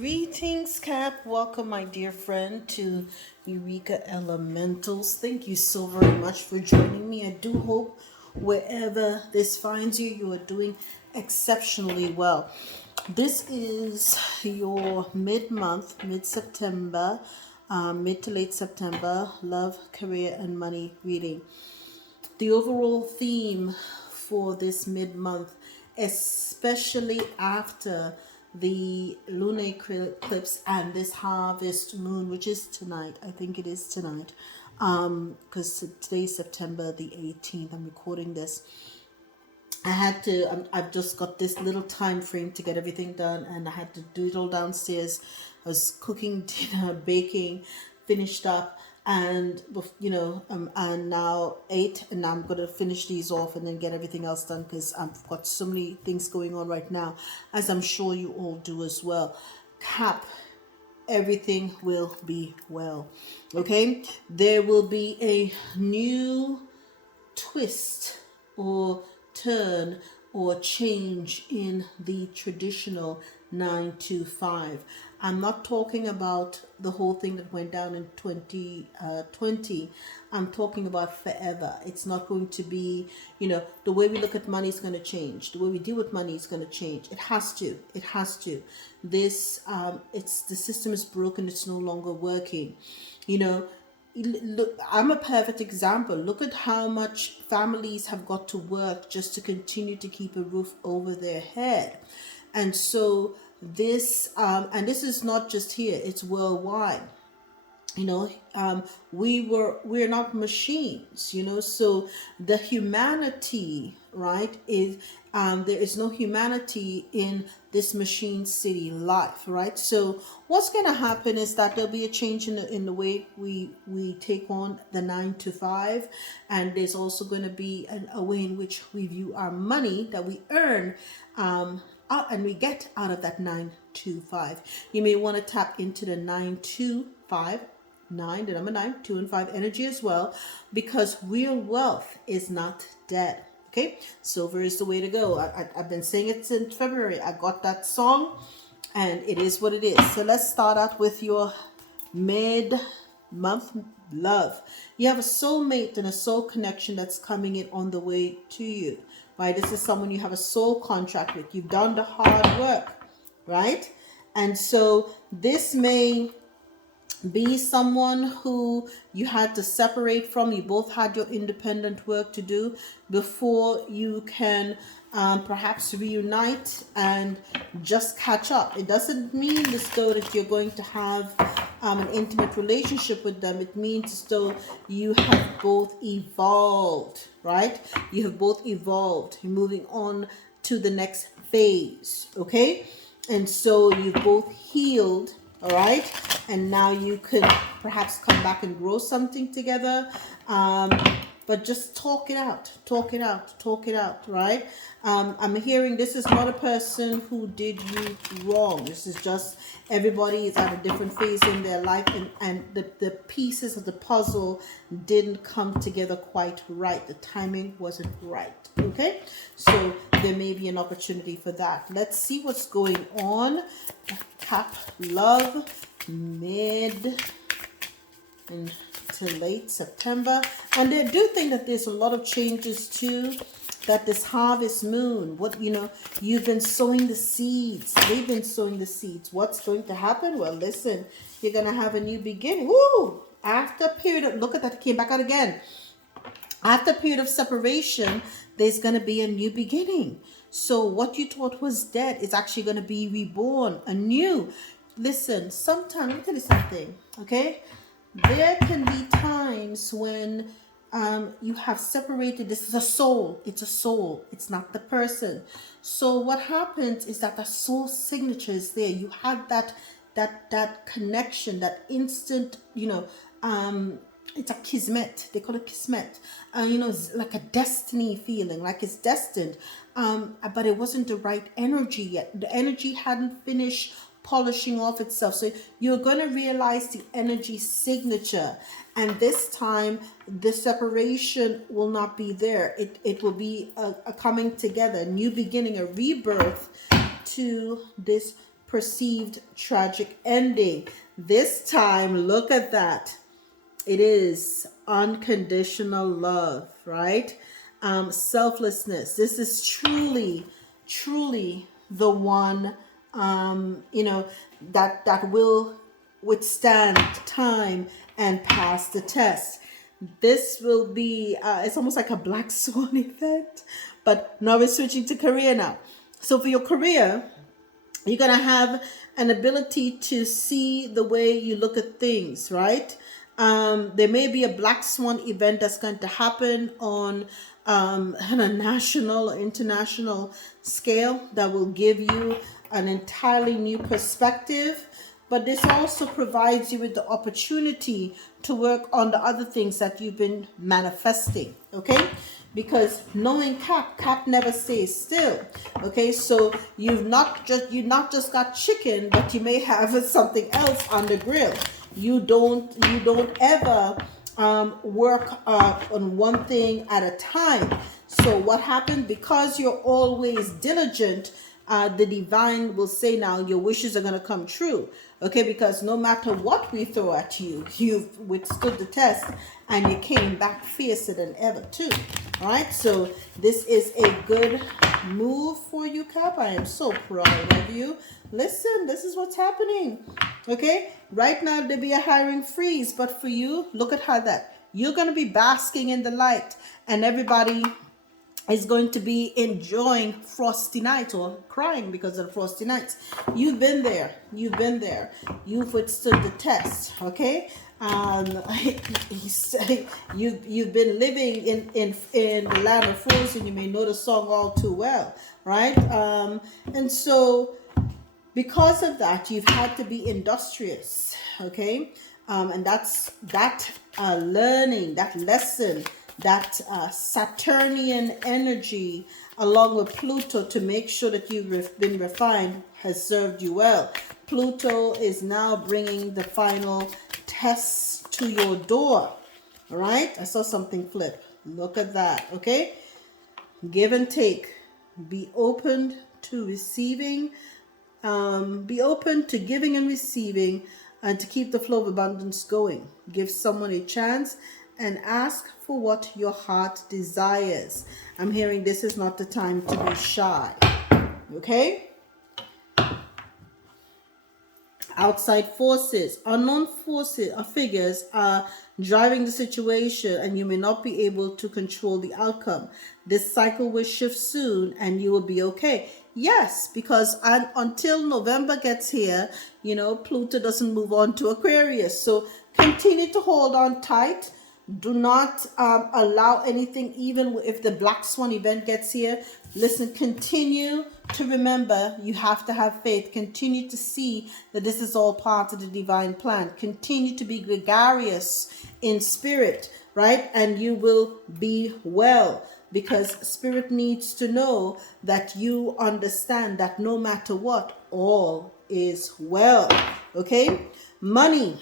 Greetings, Cap. Welcome, my dear friend, to Eureka Elementals. Thank you so very much for joining me. I do hope wherever this finds you, you are doing exceptionally well. This is your mid-month, mid-September, mid to late September love, career, and money reading. The overall theme for this mid-month, especially after the lunar eclipse and this harvest moon, which is tonight. I think it is tonight, because today's September the 18th. I'm recording this. I had to, I've just got this little time frame to get everything done, and I had to do it all downstairs. I was cooking dinner, baking, finished up, and and now ate, and now I'm gonna finish these off and then get everything else done because I've got so many things going on right now, as I'm sure you all do as well. Cap, everything will be well. Okay, there will be a new twist or turn or change in the traditional 9 to 5. I'm not talking about the whole thing that went down in 2020. I'm talking about forever. It's not going to be, the way we look at money is going to change. The way we deal with money is going to change. It has to. It has to. This, the system is broken. It's no longer working. Look, I'm a perfect example. Look at how much families have got to work just to continue to keep a roof over their head. And so and this is not just here, it's worldwide. We're not machines, so the humanity, right, is there is no humanity in this machine city life, right? So what's going to happen is that there'll be a change in the way we take on the 9 to 5, and there's also going to be a way in which we view our money that we earn and we get out of that 9 to 5. You may want to tap into the 9 to 5, the number 9, 2 and 5 energy as well, because real wealth is not dead. Okay, silver is the way to go. I've been saying it since February. I got that song, and it is what it is. So let's start out with your mid-month love. You have a soulmate and a soul connection that's coming in on the way to you, right? This is someone you have a soul contract with. You've done the hard work, right? And so this may be someone who you had to separate from. You both had your independent work to do before you can perhaps reunite and just catch up. It doesn't mean as though that you're going to have an intimate relationship with them. It means as though you have both evolved, right? You have both evolved. You're moving on to the next phase, okay? And so you've both healed, all right? And now you could perhaps come back and grow something together. But just talk it out, right? I'm hearing this is not a person who did you wrong. This is just everybody is at a different phase in their life, and the pieces of the puzzle didn't come together quite right. The timing wasn't right, okay? So there may be an opportunity for that. Let's see what's going on. Cap, love, mid and to late September. And I do think that there's a lot of changes too, that this harvest moon, you've been sowing the seeds. They've been sowing the seeds. What's going to happen? Well, listen, you're going to have a new beginning. Woo! After a period of, look at that, it came back out again. After a period of separation, there's going to be a new beginning. So what you thought was dead is actually going to be reborn anew. Listen, sometimes, let me tell you something, okay? There can be times when you have separated. This is a soul. It's a soul. It's not the person. So what happens is that the soul signature is there. You had that connection, that instant, it's a kismet. They call it kismet. It's like a destiny feeling, like it's destined. But it wasn't the right energy yet. The energy hadn't finished polishing off itself. So you're going to realize the energy signature, and this time the separation will not be there. It will be a coming together, a new beginning, a rebirth to this perceived tragic ending. This time, look at that. It is unconditional love, right? Selflessness. This is truly, truly the one, that will withstand time and pass the test. This will be, it's almost like a black swan event, but now we're switching to career now. So for your career, you're going to have an ability to see the way you look at things, right? There may be a black swan event that's going to happen on a national or international scale that will give you an entirely new perspective. But this also provides you with the opportunity to work on the other things that you've been manifesting, okay? Because knowing Cap never stays still, okay? So you've not just got chicken, but you may have something else on the grill. You don't ever work on one thing at a time. So what happened? Because you're always diligent, the divine will say now your wishes are going to come true. Okay, because no matter what we throw at you, you've withstood the test and you came back fiercer than ever too. All right, so this is a good move for you, Cap. I am so proud of you. Listen, this is what's happening. Okay, right now there be a hiring freeze, but for you, look at how that you're going to be basking in the light, and everybody is going to be enjoying frosty nights or crying because of the frosty nights. You've been there. You've withstood the test. Okay. You've been living in the land of fools, and you may know the song all too well, right? And so because of that, you've had to be industrious. Okay. And that's that learning, that lesson, that Saturnian energy along with Pluto to make sure that you've been refined has served you well. Pluto is now bringing the final tests to your door. All right, I saw something flip. Look at that. Okay, give and take. Be open to receiving. Be open to giving and receiving, and to keep the flow of abundance going. Give someone a chance and ask for what your heart desires. I'm hearing this is not the time to be shy. Okay? Outside forces, unknown forces or figures are driving the situation, and you may not be able to control the outcome. This cycle will shift soon and you will be okay. Yes, because until November gets here, Pluto doesn't move on to Aquarius. So continue to hold on tight. Do not allow anything, even if the Black Swan event gets here. Listen, continue to remember you have to have faith. Continue to see that this is all part of the divine plan. Continue to be gregarious in spirit, right? And you will be well, because spirit needs to know that you understand that no matter what, all is well. Okay? Money.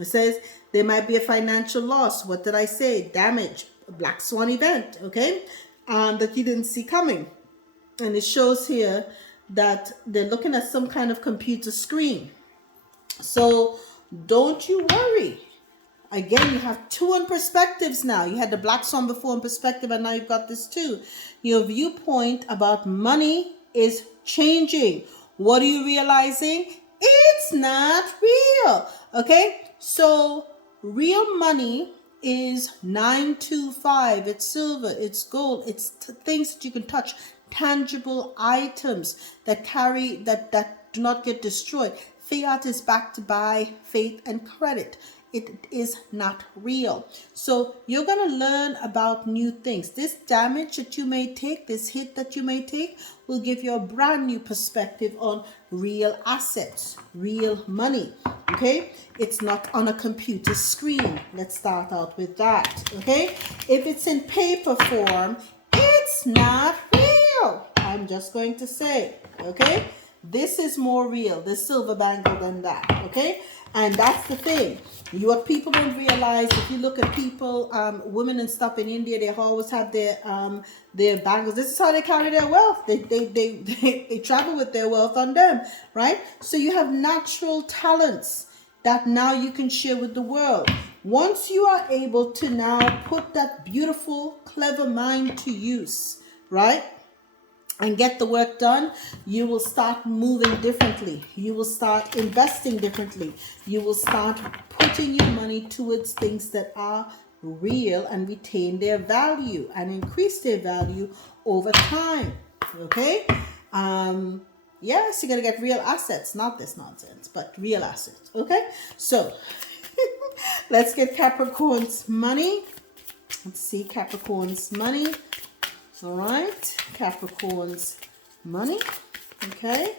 It says there might be a financial loss. What did I say? Damage. A Black Swan event. Okay? That you didn't see coming. And it shows here that they're looking at some kind of computer screen. So don't you worry. Again, you have two in perspectives now. You had the Black Swan before in perspective, and now you've got this too. Your viewpoint about money is changing. What are you realizing? It's not real. Okay? So real money is 925. It's silver, it's gold, it's things that you can touch, tangible items that carry that do not get destroyed. Fiat is backed by faith and credit. It is not real. So you're going to learn about new things. This damage that you may take, this hit that you may take, will give you a brand new perspective on real assets, real money. Okay? It's not on a computer screen. Let's start out with that. Okay? If it's in paper form, it's not real. I'm just going to say, okay? This is more real, this silver bangle than that, okay? And that's the thing. What people don't realize, if you look at people, women and stuff in India, they always have their bangles. This is how they carry their wealth. They travel with their wealth on them, right? So you have natural talents that now you can share with the world. Once you are able to now put that beautiful, clever mind to use, right? And get the work done, you will start moving differently. You will start investing differently. You will start putting your money towards things that are real and retain their value and increase their value over time. Okay? Yes, you're going to get real assets, not this nonsense, but real assets. Okay? So, let's get Capricorn's money. Let's see Capricorn's money. All right, Capricorn's money. Okay,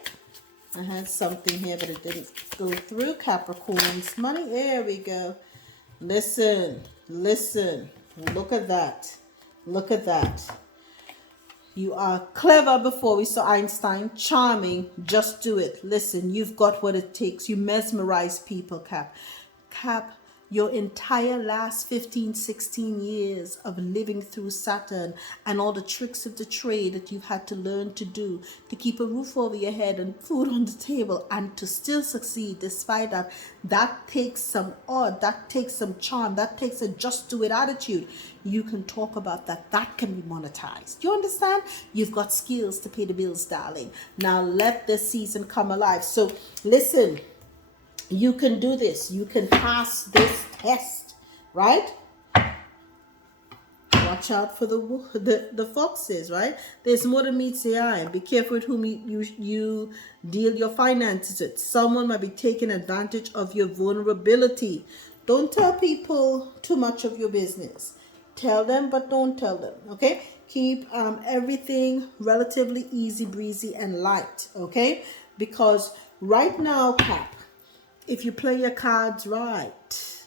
I had something here, but it didn't go through. Capricorn's money. There we go. Listen, listen. Look at that. Look at that. You are clever before we saw Einstein. Charming. Just do it. Listen, you've got what it takes. You mesmerize people, Cap. Cap. Your entire last 15, 16 years of living through Saturn and all the tricks of the trade that you've had to learn to do to keep a roof over your head and food on the table and to still succeed despite that, that takes some that takes some charm, that takes a just do it attitude. You can talk about that. That can be monetized. You understand? You've got skills to pay the bills, darling. Now let this season come alive. So listen. You can do this. You can pass this test, right? Watch out for the foxes, right? There's more than meets the eye. Be careful with whom you deal your finances with. Someone might be taking advantage of your vulnerability. Don't tell people too much of your business. Tell them, but don't tell them, okay? Keep everything relatively easy, breezy, and light, okay? Because right now, Cap, if you play your cards right,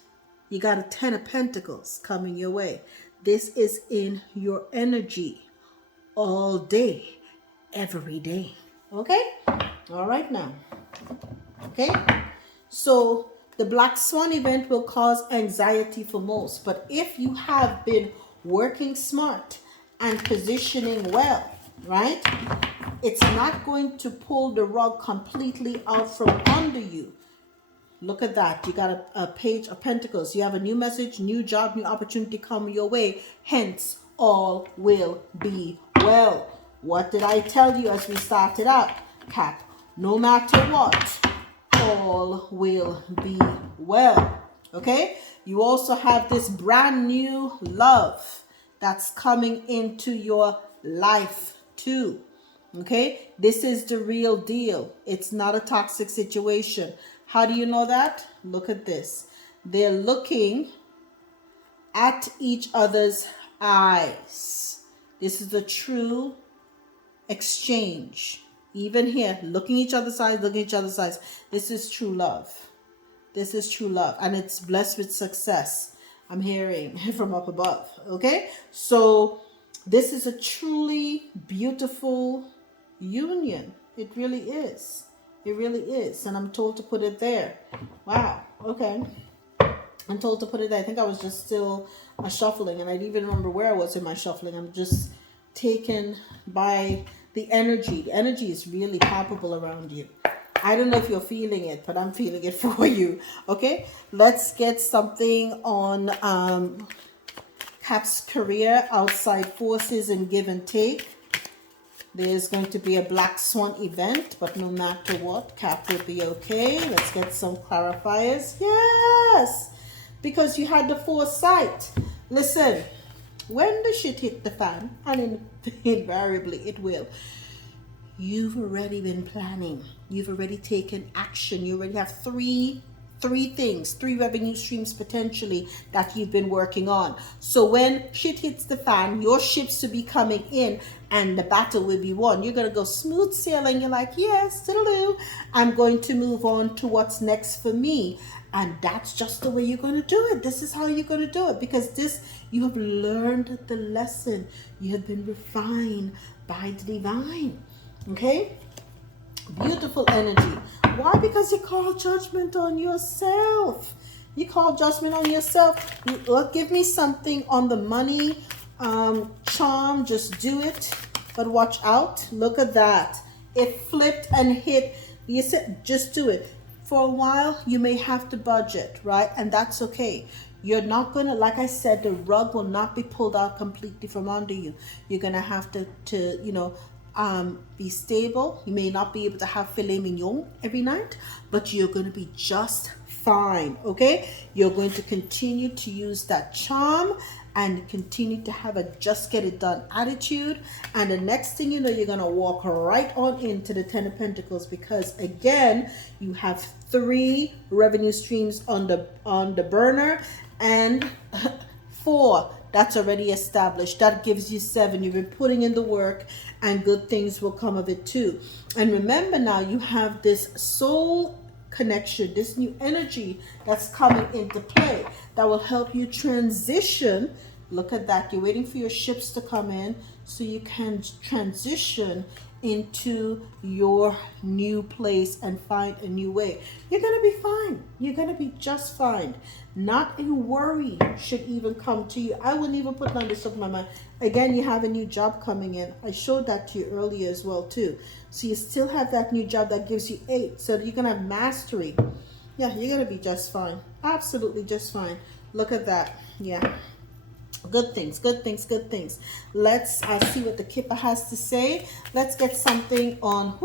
you got a 10 of Pentacles coming your way. This is in your energy all day, every day. Okay? All right now. Okay? So the Black Swan event will cause anxiety for most. But if you have been working smart and positioning well, right? It's not going to pull the rug completely out from under you. Look at that. You got a page of Pentacles. You have a new message, new job, new opportunity coming your way. Hence, all will be well. What did I tell you as we started out, Cap? No matter what, all will be well. Okay? You also have this brand new love that's coming into your life too. Okay? This is the real deal. It's not a toxic situation. How do you know that? Look at this. They're looking at each other's eyes. This is the true exchange. Even here, looking each other's eyes, looking each other's eyes. This is true love. This is true love. And it's blessed with success. I'm hearing from up above. Okay? So this is a truly beautiful union. It really is. It really is. And I'm told to put it there. Wow. Okay. I'm told to put it there. I think I was just still shuffling. And I didn't even remember where I was in my shuffling. I'm just taken by the energy. The energy is really palpable around you. I don't know if you're feeling it, but I'm feeling it for you. Okay. Let's get something on Cap's career, outside forces, and give and take. There's going to be a Black Swan event, but no matter what, Cap will be okay. Let's get some clarifiers. Yes, because you had the foresight. Listen, when the shit hit the fan, and invariably it will, you've already been planning. You've already taken action. You already have three things, 3 revenue streams potentially that you've been working on. So when shit hits the fan, your ships to be coming in and the battle will be won. You're going to go smooth sailing. You're like, yes, toodaloo. I'm going to move on to what's next for me. And that's just the way you're going to do it. This is how you're going to do it, because you have learned the lesson. You have been refined by the divine. Okay? Beautiful energy. Why? Because you call judgment on yourself. You call judgment on yourself. Give me something on the money charm. Just do it. But watch out. Look at that. It flipped and hit. You said just do it. For a while, you may have to budget, right? And that's okay. You're not going to, like I said, the rug will not be pulled out completely from under you. You're going to have to be stable. You may not be able to have filet mignon every night, but you're going to be just fine, okay? You're going to continue to use that charm and continue to have a just get it done attitude. And the next thing you know, you're going to walk right on into the 10 of Pentacles, because again, you have 3 revenue streams on the burner, and 4 that's already established. That gives you 7. You've been putting in the work, and good things will come of it too. And remember, now you have this soul connection, this new energy that's coming into play that will help you transition. Look at that. You're waiting for your ships to come in so you can transition into your new place and find a new way. You're going to be fine. You're going to be just fine. Not a worry should even come to you. I wouldn't even put on this of my mind. Again, you have a new job coming in. I showed that to you earlier as well too. So you still have that new job that gives you 8. So you're going to have mastery. Yeah, you're going to be just fine. Absolutely just fine. Look at that. Yeah. Good things, good things, good things. Let's see what the Kipper has to say. Let's get something on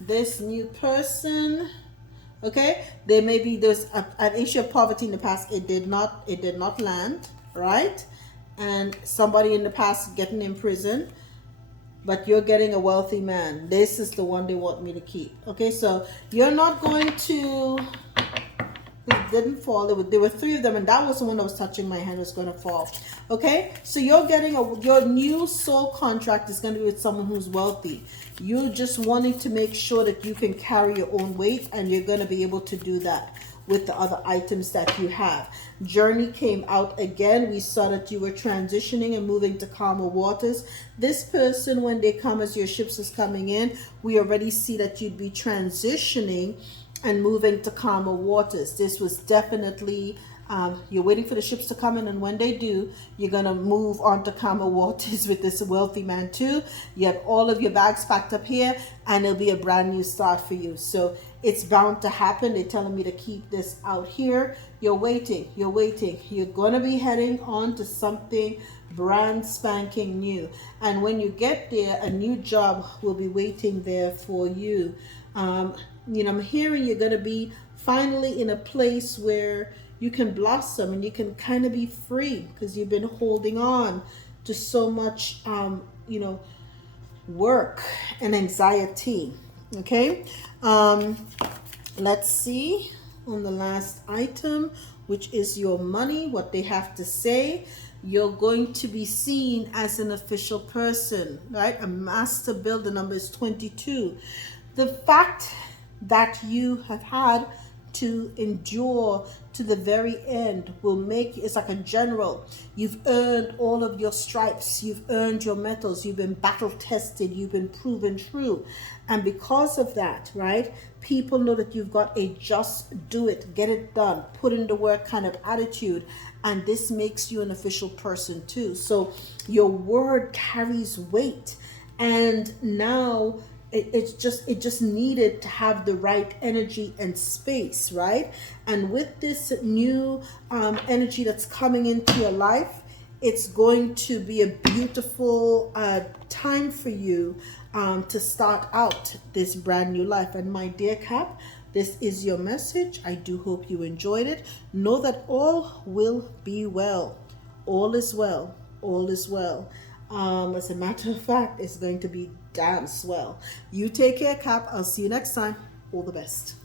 this new person. Okay, there's an issue of poverty in the past. It did not land, right? And somebody in the past getting in prison, but you're getting a wealthy man. This is the one they want me to keep. Okay, so you're not going to. It didn't fall. There were 3 of them, and that was the one that was touching my hand was going to fall. Okay, so you're getting your new soul contract is going to be with someone who's wealthy. You're just wanting to make sure that you can carry your own weight, and you're going to be able to do that with the other items that you have. Journey came out again. We saw that you were transitioning and moving to calmer waters. This person, when they come as your ships is coming in, we already see that you'd be transitioning and moving to calmer waters. This was definitely, you're waiting for the ships to come in, and when they do, you're going to move on to calmer waters with this wealthy man too. You have all of your bags packed up here, and it'll be a brand new start for you. So it's bound to happen. They're telling me to keep this out here. You're waiting. You're going to be heading on to something brand spanking new. And when you get there, a new job will be waiting there for you. I'm hearing you're going to be finally in a place where you can blossom and you can kind of be free, because you've been holding on to so much, work and anxiety. Okay. Let's see on the last item, which is your money, what they have to say. You're going to be seen as an official person, right? A master builder. Number is 22. The fact that you have had to endure to the very end will make you, it's like a general. You've earned all of your stripes. You've earned your medals. You've been battle tested. You've been proven true. And because of that, right, people know that you've got a just do it, get it done, put in the work kind of attitude. And this makes you an official person too. So your word carries weight. And now it just needed to have the right energy and space, right? And with this new energy that's coming into your life, it's going to be a beautiful time for you to start out this brand new life. And my dear Cap, this is your message. I do hope you enjoyed it. Know that all will be well. All is well. All is well. As a matter of fact, it's going to be damn swell. You take care, Cap. I'll see you next time. All the best.